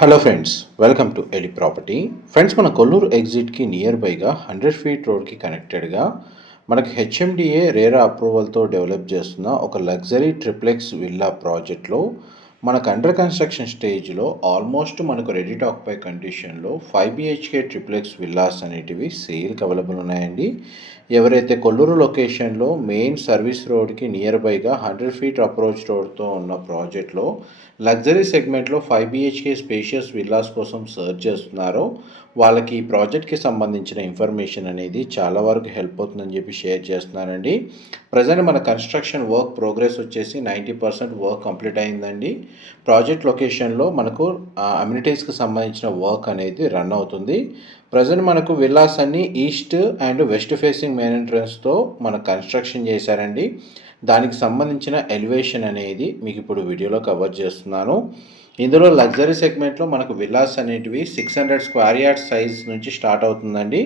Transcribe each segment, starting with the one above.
Hello friends, welcome to ఎలి property. Friends, మన కొల్లూరు ఎగ్జిట్కి నియర్ బైగా 100 ఫీట్ రోడ్కి కనెక్టెడ్గా మనకి హెచ్ఎండిఏ రేరా అప్రూవల్తో డెవలప్ చేస్తున్న ఒక లగ్జరీ ట్రిప్లెక్స్ విల్లా ప్రాజెక్ట్లో మనకు అండర్ కన్స్ట్రక్షన్ స్టేజ్లో ఆల్మోస్ట్ మనకు రెడీ టు ఆక్యుపై కండిషన్లో 5 బిహెచ్కే ట్రిప్లెక్స్ విల్లాస్ అనేటివి సేల్కి అవైలబుల్ ఉన్నాయండి. ఎవరైతే కొల్లూరు లొకేషన్లో మెయిన్ సర్వీస్ రోడ్కి నియర్ బైగా 100 ఫీట్ అప్రోచ్ రోడ్తో ఉన్న ప్రాజెక్ట్లో లగ్జరీ సెగ్మెంట్లో 5 బిహెచ్కే స్పేషియస్ విల్లాస్ కోసం సర్చ్ చేస్తున్నారో వాళ్ళకి ఈ ప్రాజెక్ట్కి సంబంధించిన ఇన్ఫర్మేషన్ అనేది చాలా వరకు హెల్ప్ అవుతుందని చెప్పి షేర్ చేస్తున్నానండి. ప్రజెంట్ మన కన్స్ట్రక్షన్ వర్క్ ప్రోగ్రెస్ వచ్చేసి 90% వర్క్ కంప్లీట్ అయిందండి. ప్రాజెక్ట్ లొకేషన్లో మనకు అమ్యూనిటీస్కి సంబంధించిన వర్క్ అనేది రన్ అవుతుంది. ప్రజెంట్ మనకు విల్లాస్ అన్ని east and west facing main ఎంట్రన్స్తో మన కన్స్ట్రక్షన్ చేశారండి. దానికి సంబంధించిన ఎలివేషన్ అనేది మీకు ఇప్పుడు వీడియోలో కవర్ చేస్తున్నాను. ఇందులో లగ్జరీ సెగ్మెంట్లో మనకు విల్లాస్ అనేటివి 600 స్క్వేర్ యార్డ్స్ సైజ్ నుంచి స్టార్ట్ అవుతుందండి.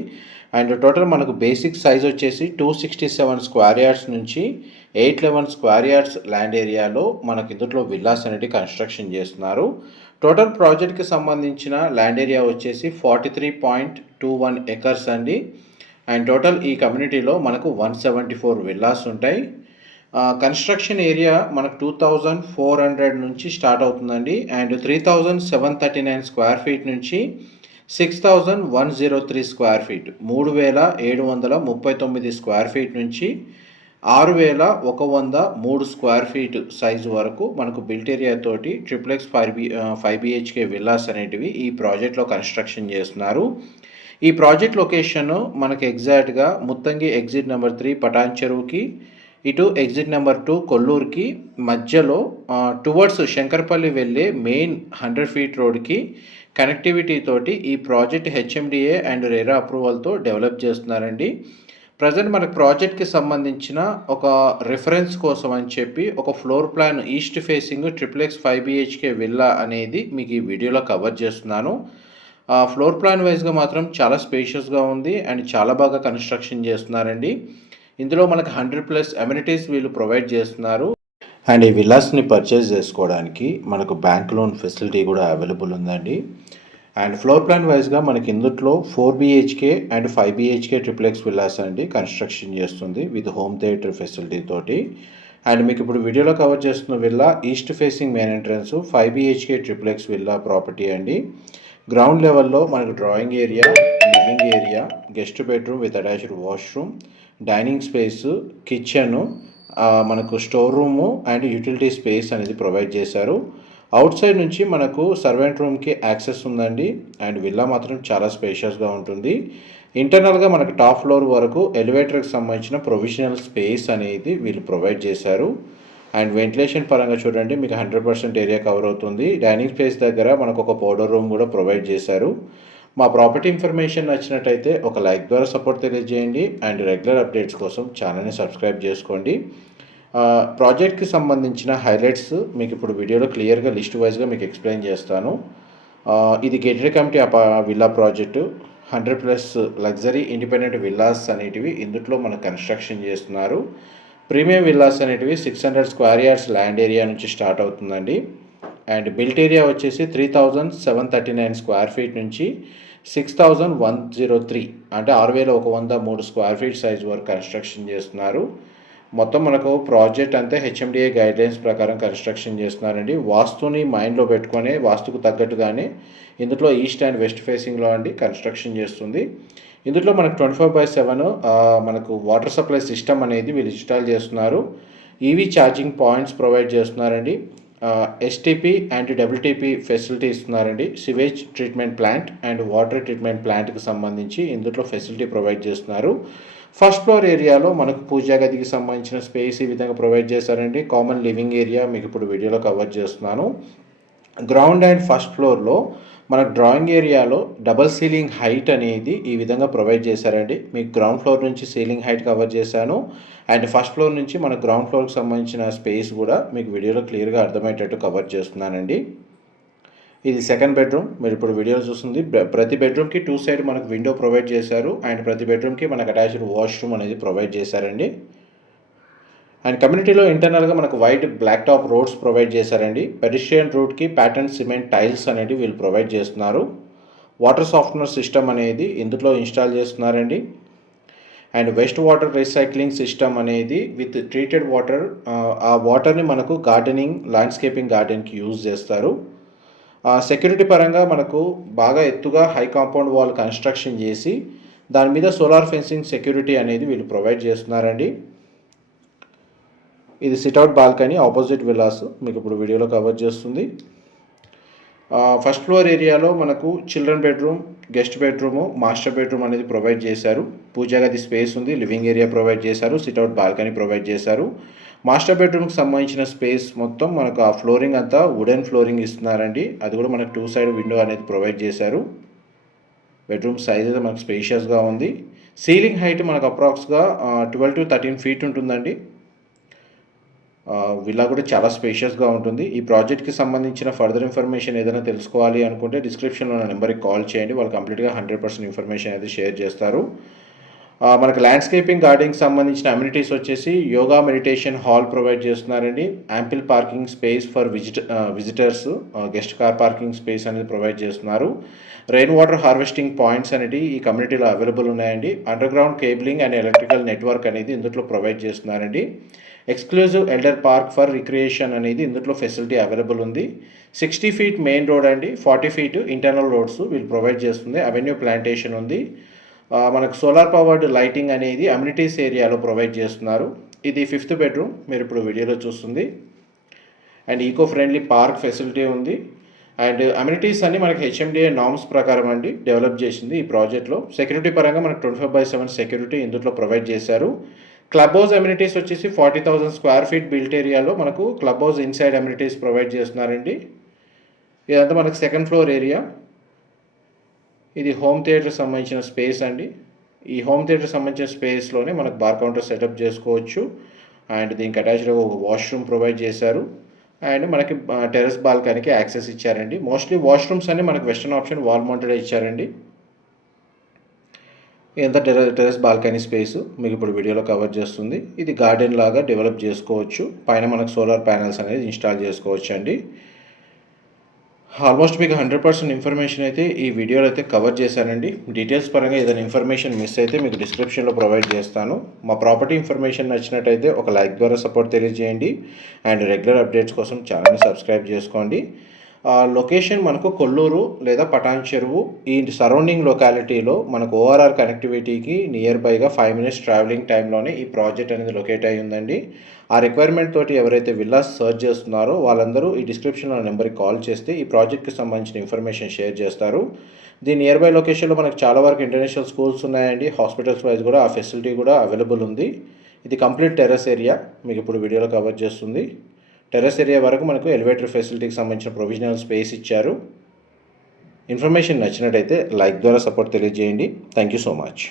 అండ్ టోటల్ మనకు బేసిక్ సైజ్ వచ్చేసి 267 స్క్వేర్ యార్డ్స్ నుంచి 811 స్క్వేర్ యార్డ్స్ ల్యాండ్ ఏరియాలో మనకి ఇందులో విల్లాస్ అనేవి కన్స్ట్రక్షన్ చేస్తున్నారు. టోటల్ ప్రాజెక్ట్కి సంబంధించిన ల్యాండ్ ఏరియా వచ్చేసి 43.21 ఎకర్స్ అండి. అండ్ టోటల్ ఈ కమ్యూనిటీలో మనకు 174 విల్లాస్ ఉంటాయి. కన్స్ట్రక్షన్ ఏరియా మనకు 2400 నుంచి స్టార్ట్ అవుతుందండి. అండ్ 3739 స్క్వేర్ ఫీట్ నుంచి 6103 స్క్వేర్ ఫీట్, 3739 స్క్వేర్ ఫీట్ నుంచి 6103 స్క్వేర్ ఫీట్ సైజు వరకు మనకు బిల్ట్ ఏరియా తోటి ట్రిప్లెక్స్ 5 బిహెచ్కే విల్లాస్ అనేటివి ఈ ప్రాజెక్ట్లో కన్స్ట్రక్షన్ చేస్తున్నారు. ఈ ప్రాజెక్ట్ లొకేషన్ మనకి ఎగ్జాక్ట్గా ముత్తంగి ఎగ్జిట్ నెంబర్ 3 పటాన్ చెరువుకి, ఇటు ఎగ్జిట్ నెంబర్ 2 కొల్లూరుకి మధ్యలో టువర్డ్స్ శంకర్పల్లి వెళ్ళే మెయిన్ 100 ఫీట్ రోడ్కి కనెక్టివిటీ తోటి ఈ ప్రాజెక్ట్ హెచ్ఎండిఏ అండ్ రెరా అప్రూవల్తో డెవలప్ చేస్తున్నారండి. ప్రజెంట్ మనకు ప్రాజెక్ట్కి సంబంధించిన ఒక రిఫరెన్స్ కోసం అని చెప్పి ఒక floor plan east facing triplex 5 BHK villa అనేది మీకు ఈ వీడియోలో కవర్ చేస్తున్నాను. ఫ్లోర్ ప్లాన్ వైజ్గా మాత్రం చాలా స్పేషియస్గా ఉంది అండ్ చాలా బాగా కన్స్ట్రక్షన్ చేస్తున్నారండి. ఇందులో మనకు 100+ అమ్యూనిటీస్ వీళ్ళు ప్రొవైడ్ చేస్తున్నారు. అండ్ ఈ విల్లాస్ని పర్చేస్ చేసుకోవడానికి మనకు బ్యాంక్ లోన్ ఫెసిలిటీ కూడా అవైలబుల్ ఉందండి. అండ్ ఫ్లోర్ ప్లాన్ వైజ్గా మనకి ఇందులో 4 BHK and 5 BHK triplex villas అండి కన్స్ట్రక్షన్ చేస్తుంది విత్ హోమ్ థియేటర్ ఫెసిలిటీ తోటి. అండ్ మీకు ఇప్పుడు వీడియోలో కవర్ చేస్తున్న villa east facing main entrance 5 BHK triplex villa property అండి. గ్రౌండ్ లెవెల్లో మనకు drawing area, living area, guest bedroom with attached washroom, dining space, kitchen, మనకు store room and utility space అనేది ప్రొవైడ్ చేశారు. అవుట్ సైడ్ నుంచి మనకు servant రూమ్కి access ఉందండి. అండ్ విల్లా మాత్రం చాలా స్పేషియస్గా ఉంటుంది. ఇంటర్నల్గా మనకు టాప్ ఫ్లోర్ వరకు ఎలివేటర్కి సంబంధించిన ప్రొవిజనల్ స్పేస్ అనేది వీళ్ళు ప్రొవైడ్ చేశారు. అండ్ వెంటిలేషన్ పరంగా చూడండి, మీకు 100% ఏరియా కవర్ అవుతుంది. డైనింగ్ స్పేస్ దగ్గర మనకు ఒక పౌడర్ రూమ్ కూడా ప్రొవైడ్ చేశారు. మా ప్రాపర్టీ ఇన్ఫర్మేషన్ నచ్చినట్టయితే ఒక లైక్ ద్వారా సపోర్ట్ తెలియజేయండి. అండ్ రెగ్యులర్ అప్డేట్స్ కోసం ఛానల్ని సబ్స్క్రైబ్ చేసుకోండి. ప్రాజెక్ట్కి సంబంధించిన హైలైట్స్ మీకు ఇప్పుడు వీడియోలో క్లియర్గా లిస్ట్ వైజ్గా మీకు ఎక్స్ప్లెయిన్ చేస్తాను. ఇది gated committee villa project 100+ luxury independent villas అనేటివి ఇందులో మన కన్స్ట్రక్షన్ చేస్తున్నారు. ప్రీమియం విల్లాస్ అనేటివి 600 స్క్వేర్ యార్డ్స్ ల్యాండ్ ఏరియా నుంచి స్టార్ట్ అవుతుందండి. అండ్ బిల్ట్ ఏరియా వచ్చేసి 3739 స్క్వేర్ ఫీట్ నుంచి 6103 అంటే 6103 స్క్వేర్ ఫీట్ సైజ్ వరకు కన్స్ట్రక్షన్ చేస్తున్నారు. మొత్తం మనకు ప్రాజెక్ట్ అంతా హెచ్ఎండిఏ గైడ్లైన్స్ ప్రకారం కన్స్ట్రక్షన్ చేస్తున్నారండి. వాస్తుని మైండ్లో పెట్టుకొని వాస్తుకు తగ్గట్టుగానే ఇందులో ఈస్ట్ అండ్ వెస్ట్ ఫేసింగ్లో అండి కన్స్ట్రక్షన్ చేస్తుంది. ఇందులో మనకు 24/7 మనకు వాటర్ సప్లై సిస్టమ్ అనేది వీళ్ళు ఇన్స్టాల్ చేస్తున్నారు. ఈవీ ఛార్జింగ్ పాయింట్స్ ప్రొవైడ్ చేస్తున్నారండి. ఎస్టీపీ అండ్ డబ్ల్యూటీపీ ఫెసిలిటీ ఇస్తున్నారండి. Sewage treatment plant and water treatment ప్లాంట్కి సంబంధించి ఇందులో ఫెసిలిటీ ప్రొవైడ్ చేస్తున్నారు. ఫస్ట్ ఫ్లోర్ ఏరియాలో మనకు పూజా గదికి సంబంధించిన స్పేస్ ఈ విధంగా ప్రొవైడ్ చేశారండి. కామన్ లివింగ్ ఏరియా మీకు ఇప్పుడు వీడియోలో కవర్ చేస్తున్నాను. గ్రౌండ్ అండ్ ఫస్ట్ ఫ్లోర్లో మనకు డ్రాయింగ్ ఏరియాలో డబల్ సీలింగ్ హైట్ అనేది ఈ విధంగా ప్రొవైడ్ చేశారండి. మీకు గ్రౌండ్ ఫ్లోర్ నుంచి సీలింగ్ హైట్ కవర్ చేశాను. అండ్ ఫస్ట్ ఫ్లోర్ నుంచి మన గ్రౌండ్ ఫ్లోర్కి సంబంధించిన స్పేస్ కూడా మీకు వీడియోలో క్లియర్గా అర్థమయ్యేటట్టు కవర్ చేస్తున్నానండి. ఇది సెకండ్ బెడ్రూమ్. మీరు ఇప్పుడు వీడియోలో చూస్తుంది. ప్రతి బెడ్రూమ్కి 2 సైడ్ మనకు విండో ప్రొవైడ్ చేశారు. అండ్ ప్రతి బెడ్రూమ్కి మనకు అటాచ్డ్ వాష్రూమ్ అనేది ప్రొవైడ్ చేశారండి. అండ్ కమ్యూనిటీలో ఇంటర్నల్గా మనకు wide black top roads provide చేశారండి. పెడిస్ట్రియన్ రూట్కి ప్యాటర్న్ సిమెంట్ టైల్స్ అనేవి వీళ్ళు ప్రొవైడ్ చేస్తున్నారు. వాటర్ సాఫ్ట్నర్ సిస్టమ్ అనేది ఇందులో ఇన్స్టాల్ చేస్తున్నారండి. And waste water recycling system అనేది విత్ ట్రీటెడ్ వాటర్, ఆ వాటర్ని మనకు గార్డెనింగ్, ల్యాండ్స్కేపింగ్ గార్డెన్కి యూజ్ చేస్తారు. సెక్యూరిటీ పరంగా మనకు బాగా ఎత్తుగా హై కాంపౌండ్ వాల్ కన్స్ట్రక్షన్ చేసి దాని మీద సోలార్ ఫెన్సింగ్ సెక్యూరిటీ అనేది వీళ్ళు ప్రొవైడ్ చేస్తున్నారండి. ఇది సిట్అవుట్ బాల్కనీ ఆపోజిట్ విల్లాస్ మీకు ఇప్పుడు వీడియోలో కవర్ చేస్తుంది. ఫస్ట్ ఫ్లోర్ ఏరియాలో మనకు children bedroom, guest bedroom, master bedroom అనేది ప్రొవైడ్ చేశారు. పూజా గది స్పేస్ ఉంది, లివింగ్ ఏరియా ప్రొవైడ్ చేశారు, సిట్అవుట్ బాల్కనీ ప్రొవైడ్ చేశారు. మాస్టర్ బెడ్రూమ్కి సంబంధించిన స్పేస్ మొత్తం మనకు ఆ ఫ్లోరింగ్ అంతా వుడెన్ ఫ్లోరింగ్ ఇస్తున్నారండి. అది కూడా మనకు 2 సైడ్ విండో అనేది ప్రొవైడ్ చేశారు. బెడ్రూమ్ సైజ్ అయితే మనకు స్పేషియస్గా ఉంది. సీలింగ్ హైట్ మనకు అప్రాక్స్గా 12 to 13 ఫీట్ ఉంటుందండి. విల్లా కూడా చాలా స్పేషియస్గా ఉంటుంది. ఈ ప్రాజెక్ట్కి సంబంధించిన ఫర్దర్ ఇన్ఫర్మేషన్ ఏదైనా తెలుసుకోవాలి అనుకుంటే డిస్క్రిప్షన్లో నా నెంబర్కి కాల్ చేయండి. వాళ్ళు కంప్లీట్గా 100% ఇన్ఫర్మేషన్ అయితే షేర్ చేస్తారు. మనకు ల్యాండ్స్కేపింగ్ గార్డెనింగ్కి సంబంధించిన అమ్యూనిటీస్ వచ్చేసి యోగా మెడిటేషన్ హాల్ ప్రొవైడ్ చేస్తున్నారండి. Ample parking space for visitors, guest car parking space అనేది ప్రొవైడ్ చేస్తున్నారు. రెయిన్ వాటర్ హార్వెస్టింగ్ పాయింట్స్ అనేవి ఈ కమ్యూనిటీలో అవైలబుల్ ఉన్నాయండి. Under ground cabling and electrical network అనేది ఇందులో ప్రొవైడ్ చేస్తున్నారండి. Exclusive elder park for recreation అనేది ఇందులో ఫెసిలిటీ అవైలబుల్ ఉంది. 60 ఫీట్ మెయిన్ రోడ్ అండి, 40 ఫీట్ ఇంటర్నల్ రోడ్స్ వీళ్ళు ప్రొవైడ్ చేస్తుంది. అవెన్యూ ప్లాంటేషన్ ఉంది. మనకు సోలార్ పవర్డ్ లైటింగ్ అనేది అమ్యూనిటీస్ ఏరియాలో ప్రొవైడ్ చేస్తున్నారు. ఇది 5th బెడ్రూమ్ మీరు ఇప్పుడు వీడియోలో చూస్తుంది. And eco friendly park facility ఉంది. అండ్ అమ్యూనిటీస్ అన్ని మనకి హెచ్ఎండిఏ నార్మ్స్ ప్రకారం అండి డెవలప్ చేసింది ఈ ప్రాజెక్ట్లో. సెక్యూరిటీ పరంగా మనకు 24/7 సెక్యూరిటీ ఇందులో ప్రొవైడ్ చేశారు. క్లబ్ హౌస్ అమ్యూనిటీస్ వచ్చేసి 40,000 స్క్వేర్ ఫీట్ బిల్ట్ ఏరియాలో మనకు club house inside amenities provide చేస్తున్నారండి. ఇదంతా మనకు 2nd ఫ్లోర్ ఏరియా. ఇది హోమ్ థియేటర్ సంబంధించిన స్పేస్ అండి. ఈ హోమ్ థియేటర్ సంబంధించిన స్పేస్లోనే మనకు బార్ కౌంటర్ సెటప్ చేసుకోవచ్చు. అండ్ దీనికి అటాచ్డ్గా ఒక వాష్రూమ్ ప్రొవైడ్ చేశారు. అండ్ మనకి టెర్రస్ బాల్కనీకి యాక్సెస్ ఇచ్చారండి. మోస్ట్లీ వాష్రూమ్స్ అన్ని మనకు వెస్టర్న్ ఆప్షన్ వాల్ మౌంటెడ్ ఇచ్చారండి. ఎంత టెర్రస్ బాల్కనీ స్పేస్ మీకు ఇప్పుడు వీడియోలో కవర్ చేస్తుంది. ఇది గార్డెన్ లాగా డెవలప్ చేసుకోవచ్చు. పైన మనకు సోలార్ ప్యానెల్స్ అనేది ఇన్స్టాల్ చేసుకోవచ్చు అండి. ఆల్మోస్ట్ మీకు 100% ఇన్ఫర్మేషన్ అయితే ఈ వీడియోలో అయితే కవర్ చేశానండి. డీటెయిల్స్ పరంగా ఏదైనా ఇన్ఫర్మేషన్ మిస్ అయితే మీకు డిస్క్రిప్షన్లో ప్రొవైడ్ చేస్తాను. మా ప్రాపర్టీ ఇన్ఫర్మేషన్ నచ్చినట్టయితే ఒక లైక్ ద్వారా సపోర్ట్ తెలియజేయండి. అండ్ రెగ్యులర్ అప్డేట్స్ కోసం ఛానల్ని సబ్స్క్రైబ్ చేసుకోండి. లొకేషన్ మనకు కొల్లూరు లేదా పటాన్ చెరువు ఈ సరౌండింగ్ లొకాలిటీలో మనకు ఓఆర్ఆర్ కనెక్టివిటీకి నియర్ బైగా 5 minutes ట్రావెలింగ్ టైంలోనే ఈ ప్రాజెక్ట్ అనేది లొకేట్ అయి ఉందండి. ఆ రిక్వైర్మెంట్ తోటి ఎవరైతే విల్లాస్ సర్చ్ చేస్తున్నారో వాళ్ళందరూ ఈ డిస్క్రిప్షన్లో నెంబర్కి కాల్ చేస్తే ఈ ప్రాజెక్ట్కి సంబంధించిన ఇన్ఫర్మేషన్ షేర్ చేస్తారు. దీని నియర్ బై లొకేషన్లో మనకు చాలా వరకు ఇంటర్నేషనల్ స్కూల్స్ ఉన్నాయండి. హాస్పిటల్స్ వైజ్ కూడా ఆ ఫెసిలిటీ కూడా అవైలబుల్ ఉంది. ఇది కంప్లీట్ టెర్రస్ ఏరియా మీకు ఇప్పుడు వీడియోలో కవర్ చేస్తుంది. టెర్రస్ ఏరియా వరకు మనకు ఎలివేటర్ ఫెసిలిటీకి సంబంధించిన ప్రొవిజనల్ స్పేస్ ఇచ్చారు. ఇన్ఫర్మేషన్ నచ్చినట్టయితే లైక్ ద్వారా సపోర్ట్ తెలియజేయండి. Thank you so much.